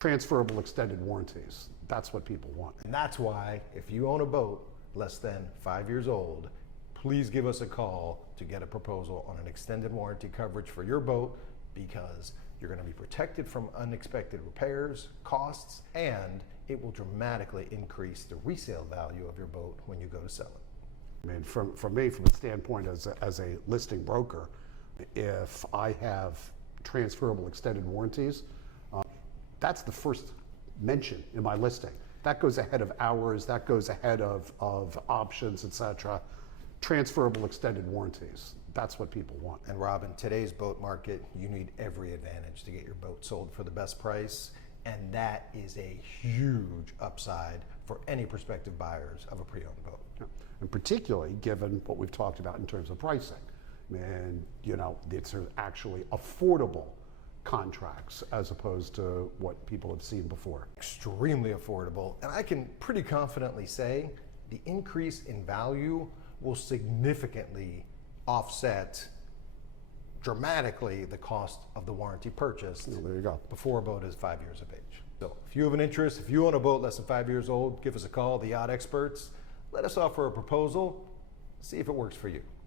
Transferable extended warranties. That's what people want. And that's why if you own a boat less than 5 years old, please give us a call to get a proposal on an extended warranty coverage for your boat, because you're going to be protected from unexpected repairs, costs, and it will dramatically increase the resale value of your boat when you go to sell it. I mean, from me, from a standpoint as a listing broker, if I have transferable extended warranties, that's the first mention in my listing. That goes ahead of hours, that goes ahead of options, etc. Transferable extended warranties. That's what people want. And Rob, in today's boat market, you need every advantage to get your boat sold for the best price. And that is a huge upside for any prospective buyers of a pre-owned boat. Yeah. And particularly given what we've talked about in terms of pricing. And you know, it's actually affordable contracts as opposed to what people have seen before. Extremely affordable. And I can pretty confidently say the increase in value will significantly offset dramatically the cost of the warranty purchased. Well, there you go. Before a boat is 5 years of age. So if you have an interest, if you own a boat less than 5 years old, give us a call, the Yacht Experts. Let us offer a proposal, see if it works for you.